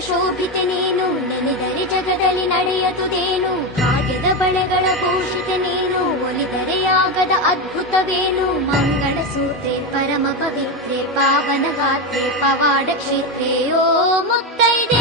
ಶೋಭಿತೆ ನೀನು, ನೆನೆದರೆ ಜಗದಲ್ಲಿ ನಡೆಯತುದೇನು. ಭಾಗ್ಯದ ಬಳೆಗಳ ಭೂಷಿತೆ ನೀನು, ಒಲಿದರೆ ಆಗದ ಅದ್ಭುತವೇನು. ಮಂಗಳ ಸೂತ್ರೆ ಪರಮ ಪವಿತ್ರೆ, ಪಾವನ ಗಾತ್ರೆ ಪವಾಡ ಕ್ಷೇತ್ರೆ, ಓ ಮುತ್ತೈದೆ